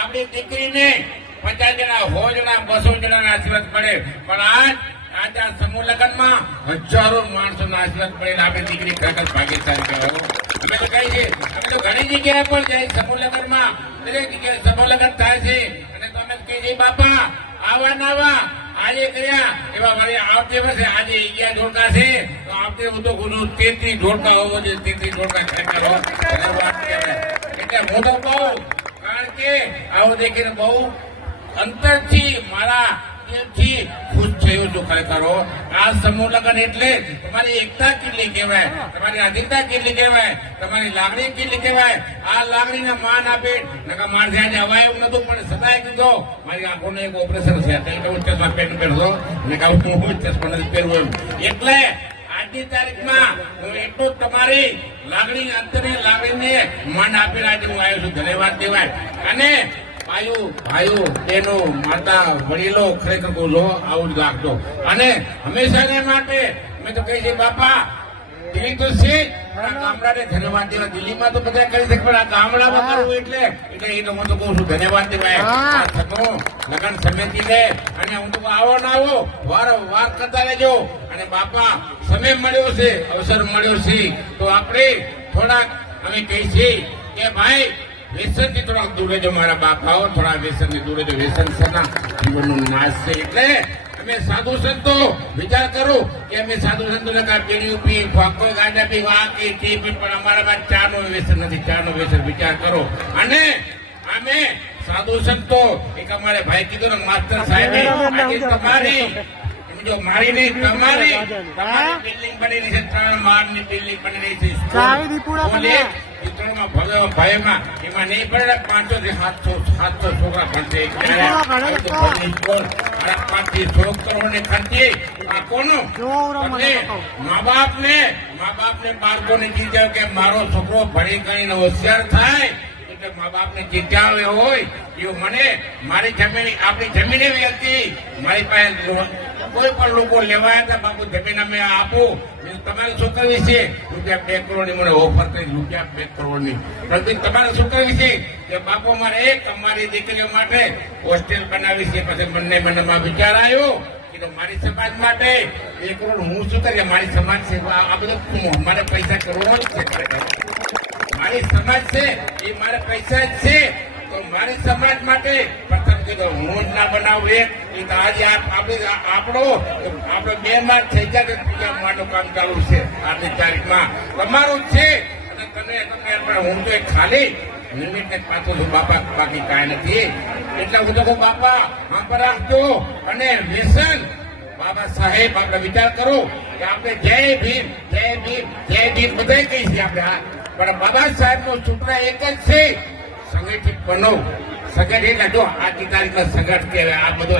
આપણી દીકરીને પચાસ જણા સો જણા બસો જણા આશીર્વાદ મળે. પણ આજ આજ આ સમૂહ લગ્નમાં હજારો માણસો આશીર્વાદ મળે આપણી દીકરી ખરેખર ભાગ્યશાળી કહેવાય. અમે તો કહીએ છીએ અમે તો ઘણી જગ્યાએ પણ જાય સમૂહ લગ્નમાં. દરેક જગ્યાએ સમૂહ લગ્ન થાય છે. અને તો અમે કહીએ છીએ બાપા આવા નાવા આજે ગયા એવા મારે આવતે વર્ષે આજે અગિયાર ઢોળકા છે. તો આવતે હું તો ગુરુ તેત્રીસ ઢોળકા હોવો જોઈએ તેત્રીસ ઢોળકા. એટલે હું તો કહું કે આવો દેખીને બહુ અંતરથી મારા દિલથી ખુશ થયો છું ખરેખર આ સમૂહ લગ્ન એટલે તમારી એકતા કેટલી કહેવાય, તમારી અધિકતા કેટલી કહેવાય, તમારી લાગણી કેટલી કહેવાય? આ લાગણીને માન આપે નકા માણસે આજે અવાય એવું નતું પણ સદાય કીધો, મારી આંખોને એક ઓપરેશન છે. એટલે હું ચશ્મા પહેરું પહેરતો નકા હું ચશ્મા નથી પહેરવું એટલે આજની તારીખમાં એટલું જ તમારી લાગણી અંતરે લાગણીને મન આપીને આજે હું આવ્યો છું ધન્યવાદ દેવાય અને ભાઈઓ ભાઈઓ તેનો માતા, વડીલો, ખરેખર બોલો આવું જ રાખજો. અને હંમેશાને માટે મેં તો કહી છે બાપા દિલ્હી તો છે. પણ ગામડાને ધન્યવાદ દેવા. દિલ્હીમાં તો બધા કરી શકે પણ આ ગામડામાં કરવું એટલે. એટલે એ તો હું તો કહું છું ધન્યવાદ દેવાય. લગ્ન સમિતિને અને હું તો આવો ના આવો. વારંવાર કરતા રહેજો. અને બાપા સમય મળ્યો છે અવસર મળ્યો છે. તો આપણે થોડાક અમે કહી છીએ કે ભાઈ વ્યસનથી થોડાક દૂર રહેજો મારા બાપાઓ થોડા વ્યસનથી દૂર રહેજો. વ્યસન છે જીવનનો નાશ છે. એટલે અમે સાધુ સંતો, વિચાર કરો કે અમે સાધુ સંતો ને કાંઈ પીણી પી કોઈ ગાંજા પી કે તે પી પણ અમારામાં ચા નો વ્યસન નથી ચા નો વ્યસન, વિચાર કરો. અને અમે સાધુ સંતો, એક અમારે ભાઈ કીધું ને માસ્ટર સાહેબ તમારી જો મારી તમારી બિલ્ડિંગ બનેલી છે ત્રણ માળની બિલ્ડિંગ બનેલી છે. ભયમાં. એમાં નહીં પડે પાંચસો થી સાતસો સાતસો છોકરા ભણશે. પાંચથી સો આ કોનું? જોવો આવરો મને એટલે બતાવો. મા બાપ ને મા બાપ ને બાળકોને કીધું કે મારો છોકરો ભણી ગણીને હોશિયાર થાય. એટલે મા બાપ ને ચીજાવે હોય, એવું મને મારી જમીન આપણી જમીન એવી હતી. મારી પાસે કોઈ પણ લોકો લેવાયા હતા, બાપુ, જમીન અમે આપો. તમારે શું કરવી છે? રૂપિયા બે કરોડની મને ઓફર કરી, રૂપિયા બે કરોડની. પરંતુ તમારે શું કરવી છે? કે બાપુ મારે એક અમારી દીકરીઓ માટે હોસ્ટેલ બનાવી છે. પછી મને મનમાં વિચાર આવ્યો મારી સમાજ માટે એક કરોડ હું શું કરીએ? મારી સમાજ સેવા, આ બધું મારે પૈસા કરવો જ છે સમાજ છે, એ મારે પૈસા જ છે. તો મારી સમાજ માટે પ્રથમ કીધો હું જ ના બનાવું એક. એ તો આજે આપ- આપણે આપણો આપણો બે માર્ક થઈ જાય તો ત્રીજા કામ ચાલુ છે, આજની તારીખમાં. તમારું છે. અને તમે તમે હું તો ખાલી. નિમિત્ત પાછો છું, બાપા, બાકી કાંઈ નથી. એટલે હું તો બાપા પર રાખજો. અને વ્યસન. બાબા સાહેબ, આપણે વિચાર કરો કે આપણે જય ભીમ જય ભીમ જય ભીમ બધા કહી છે આપણે. પણ બાબા સાહેબનું સૂત્ર એક જ છે. સંગઠિત બનો. સંગઠિત જો આ તારીખમાં સંગઠ કહેવાય, આ બધો